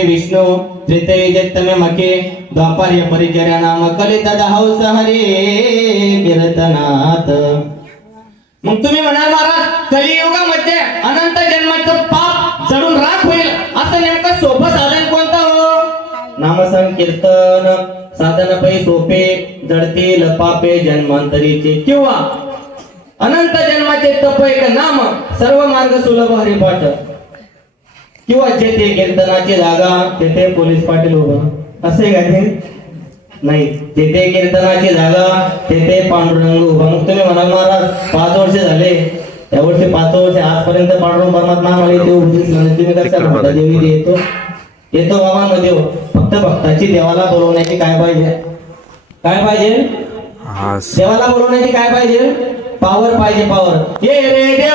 ते विष्णू त्रेतयुजत्तमे मके द्वापार्य परिचर्या नाम कलित हंस हरे कीर्तनात. मग तुम्ही म्हणाल महाराज कलियुगामध्ये अनंत जन्माचं पाप जडून राख होईल असं नेमकं सोपं साधन कोणतं हो? नामसंकीर्तन साधन पै सोपे जडतील पापे जन्मांतरीचे किंवा अनंत जन्माचे तप एक नाम सर्व मार्ग सुलभ हरिपाठ किंवा जेथे कीर्तनाची जागा तेथे पोलीस पाटील उभा असे का ते नाही. तेथे कीर्तनाची जागा तेथे पांडुरंग उभा. मग तुम्ही म्हणाल महाराज 5 वर्ष झाले या वर्षी 5 वर्ष आजपर्यंत पांडुरंग परमात्मा आम्हाला इथे उभीच नाही. तुम्ही कसं म्हणता देवी येतो बाबांमध्ये हो. फक्त भक्ताची देवाला बोलवण्याची काय पाहिजे? काय पाहिजे? देवाला बोलवण्याची काय पाहिजे? पावर पाहिजे. पावर ये रे